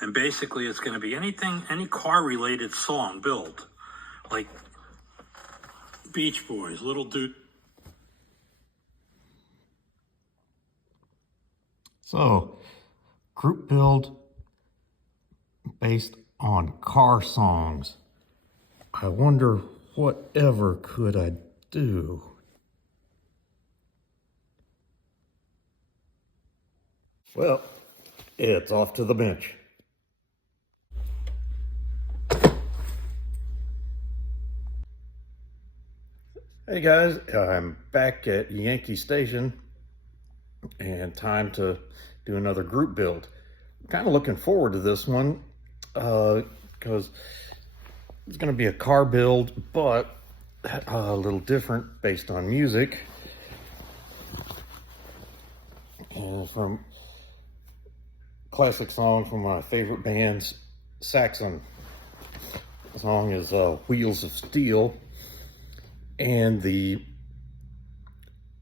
And basically it's going to be anything, any car related song build, like Beach Boys, Little Dude. So, group build based on car songs. I wonder whatever could I do? Well, it's off to the bench. Hey guys, I'm back at Yankee Station and time to do another group build. I'm kind of looking forward to this one because it's going to be a car build, but a little different based on music. And from classic song from my favorite bands, Saxon. The song is Wheels of Steel, and the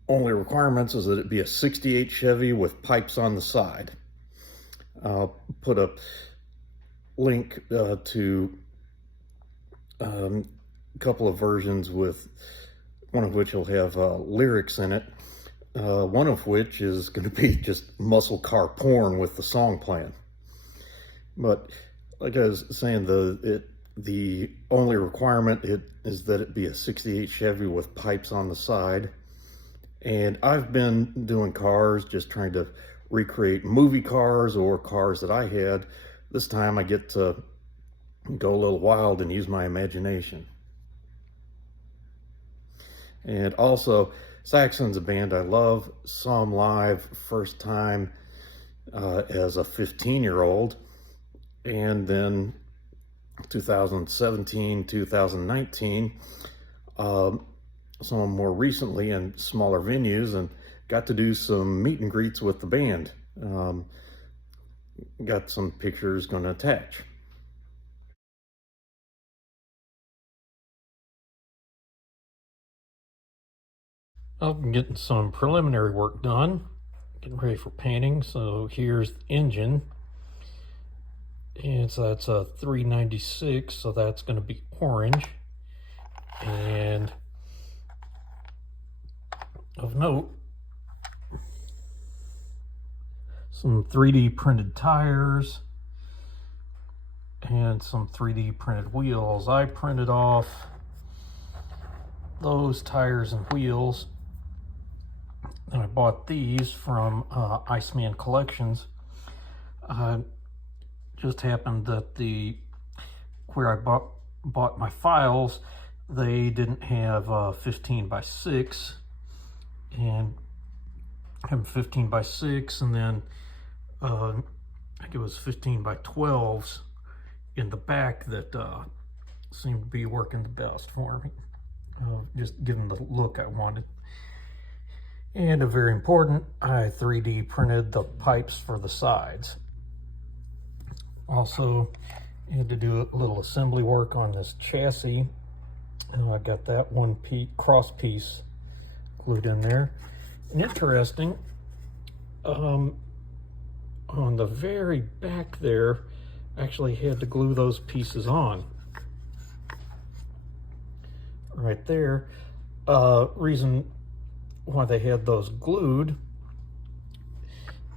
only requirements is that it be a 68 Chevy with pipes on the side. I'll put a link to a couple of versions, with one of which will have lyrics in it. One of which is going to be just muscle car porn with the song playing. But like I was saying, the only requirement is that it be a 68 Chevy with pipes on the side. And I've been doing cars, just trying to recreate movie cars or cars that I had. This time I get to go a little wild and use my imagination. And also, Saxon's a band I love. Saw them live first time as a 15-year-old, and then 2017, 2019, saw them more recently in smaller venues and got to do some meet and greets with the band. Got some pictures going to attach. I'm getting some preliminary work done, getting ready for painting. So here's the engine, and so that's a 396, so that's going to be orange. And of note, some 3D printed tires and some 3D printed wheels. I printed off those tires and wheels, and I bought these from Iceman Collections. Just happened that where I bought my files, they didn't have 15 by 6, and I have 15 by 6, and then I think it was 15 by 12s in the back that seemed to be working the best for me, just giving the look I wanted. And a very important, I 3D printed the pipes for the sides. Also, I had to do a little assembly work on this chassis. I got that one cross piece glued in there. And interesting, on the very back there, actually had to glue those pieces on. Right there. Reason why they had those glued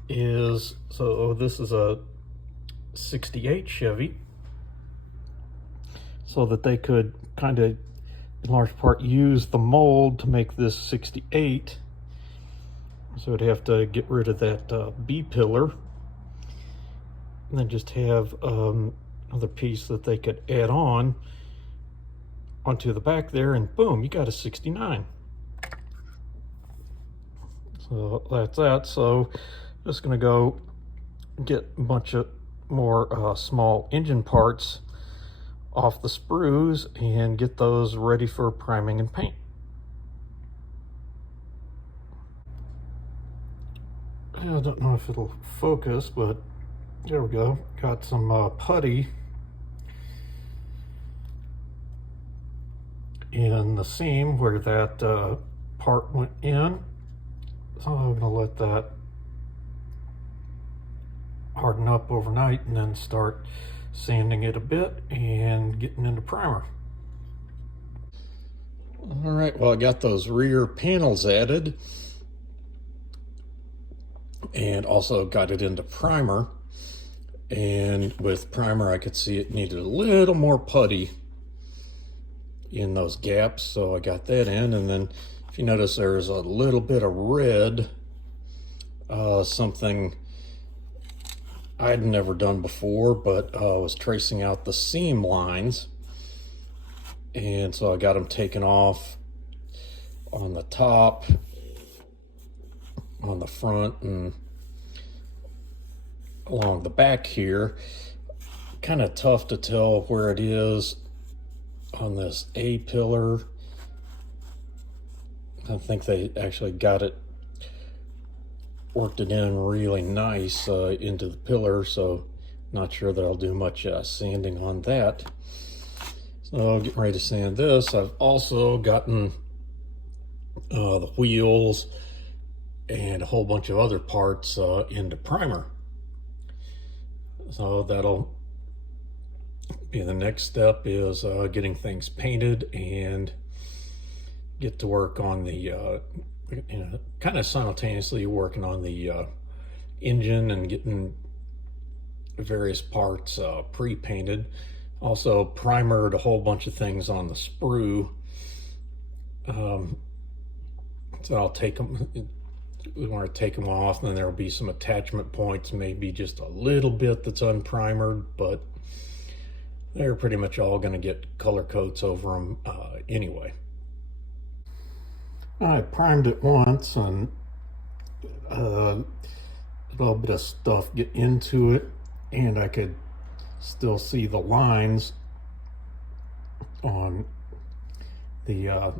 is, so this is a 68 Chevy, so that they could kind of in large part use the mold to make this 68. So it'd have to get rid of that B pillar and then just have another piece that they could add on onto the back there, and boom, you got a 69. So that's that. So just gonna go get a bunch of more small engine parts off the sprues and get those ready for priming and paint. I don't know if it'll focus, but there we go. Got some putty in the seam where that part went in. So I'm going to let that harden up overnight and then start sanding it a bit and getting into primer. All right, well, I got those rear panels added and also got it into primer. And with primer, I could see it needed a little more putty in those gaps, so I got that in. And then if you notice, there's a little bit of red, something I'd never done before, but I was tracing out the seam lines, and so I got them taken off on the top, on the front, and along the back here. Kind of tough to tell where it is on this A-pillar. I think they actually got it, worked it in really nice into the pillar, so not sure that I'll do much sanding on that. So getting ready to sand this. I've also gotten the wheels and a whole bunch of other parts into primer. So that'll be the next step, is getting things painted and get to work on the kind of simultaneously working on the engine and getting various parts pre-painted. Also primered a whole bunch of things on the sprue. So I'll take them, we want to take them off, and then there'll be some attachment points, maybe just a little bit that's unprimered, but they're pretty much all going to get color coats over them anyway. I primed it once, and a little bit of stuff get into it, and I could still see the lines on the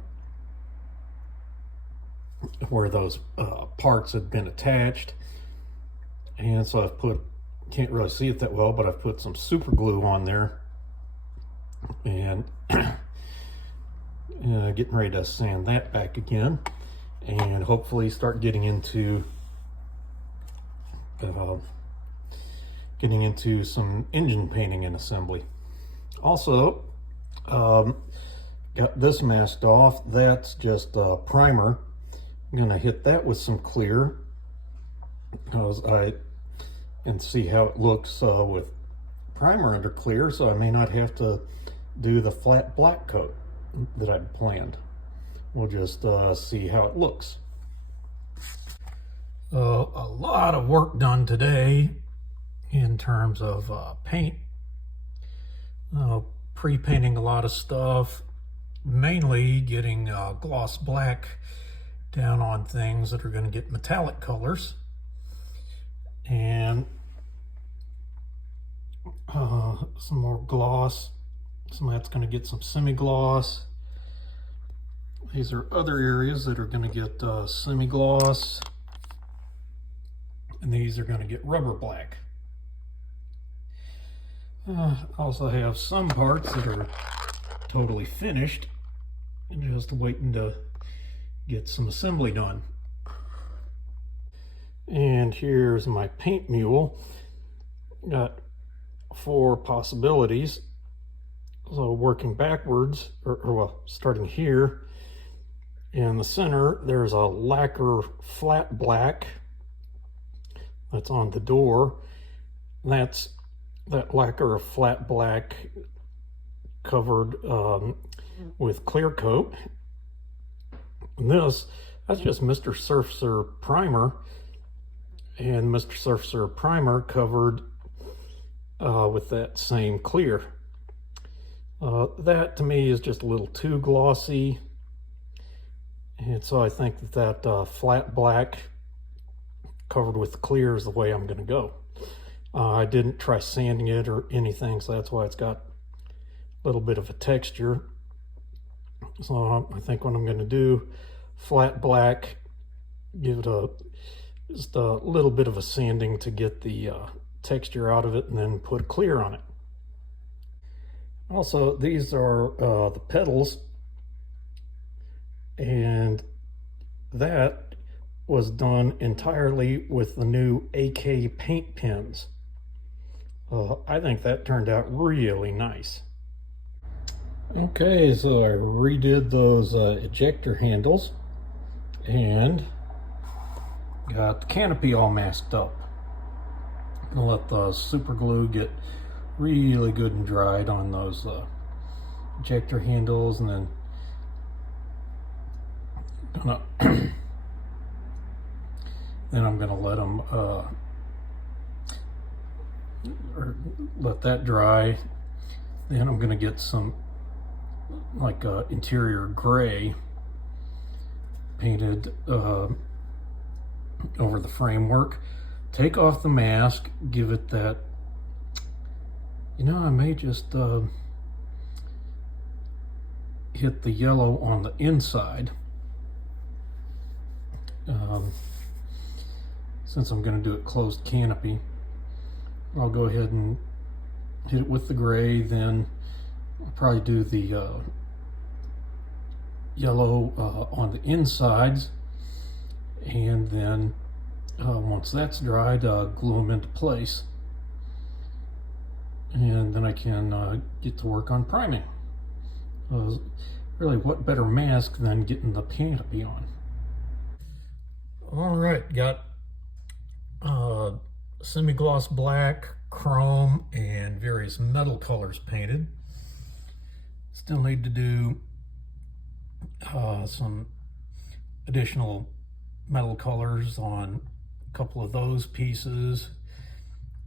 where those parts had been attached. And so I've put, can't really see it that well, but I've put some super glue on there, and getting ready to sand that back again, and hopefully start getting into some engine painting and assembly. Also, got this masked off. That's just primer. I'm gonna hit that with some clear, and see how it looks with primer under clear, so I may not have to do the flat black coat that I'd planned. We'll just see how it looks. A lot of work done today in terms of paint. Pre-painting a lot of stuff, mainly getting gloss black down on things that are going to get metallic colors, and some more gloss. Some of that's going to get some semi-gloss. These are other areas that are going to get semi-gloss, and these are going to get rubber black. Also have some parts that are totally finished and just waiting to get some assembly done. And here's my paint mule. Got 4 possibilities. So working backwards, or well, starting here in the center, there's a lacquer flat black that's on the door. That's that lacquer flat black covered with clear coat. And that's just Mr. Surfer primer, and Mr. Surfer primer covered with that same clear. That to me is just a little too glossy, and so I think that flat black covered with clear is the way I'm going to go. I didn't try sanding it or anything, so that's why it's got a little bit of a texture. So I think what I'm going to do, flat black, give it just a little bit of a sanding to get the texture out of it, and then put clear on it. Also, these are the pedals, and that was done entirely with the new AK paint pens. I think that turned out really nice. Okay, so I redid those ejector handles and got the canopy all masked up. I'll let the super glue get really good and dried on those ejector handles, and then I'm gonna let them or let that dry. Then I'm gonna get some like interior gray painted over the framework. Take off the mask, give it that, I may just hit the yellow on the inside. Since I'm going to do it closed canopy, I'll go ahead and hit it with the gray, then I'll probably do the yellow on the insides, and then once that's dried, glue them into place, and then I can get to work on priming. Really, what better mask than getting the canopy on? All right, got semi-gloss black, chrome, and various metal colors painted. Still need to do some additional metal colors on a couple of those pieces,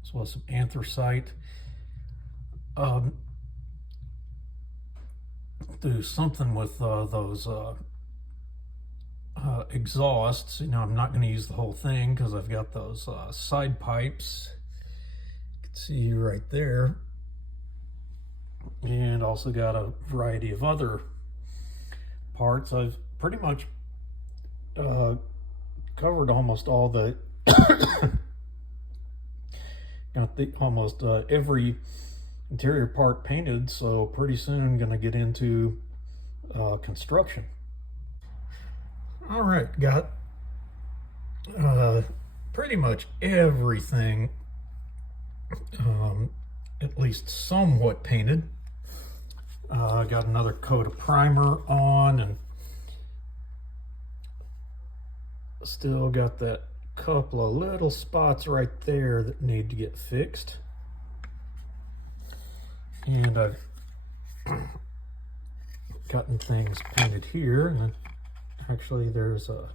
as well as some anthracite. Do something with those exhausts. I'm not going to use the whole thing because I've got those side pipes. You can see right there, and also got a variety of other parts. I've pretty much covered almost all the got the almost every interior part painted, so pretty soon I'm going to get into construction. All right, got pretty much everything at least somewhat painted. Got another coat of primer on, and still got that couple of little spots right there that need to get fixed. And I've gotten things painted here, and actually there's a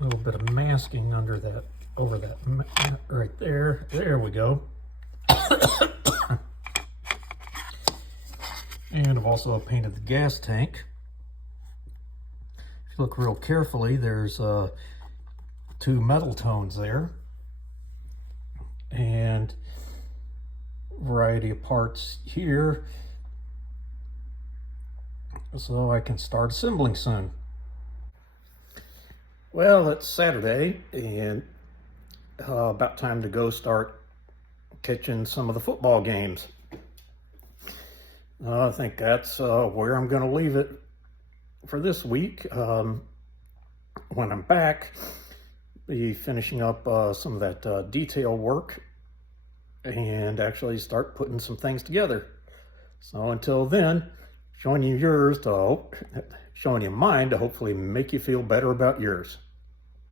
little bit of masking under that, over that right there. There we go. And I've also painted the gas tank. If you look real carefully, there's two metal tones there, and variety of parts here, so I can start assembling soon. Well, it's Saturday, and about time to go start catching some of the football games. I think that's where I'm going to leave it for this week. When I'm back, be finishing up some of that detail work and actually start putting some things together. So until then, showing you mine to hopefully make you feel better about yours.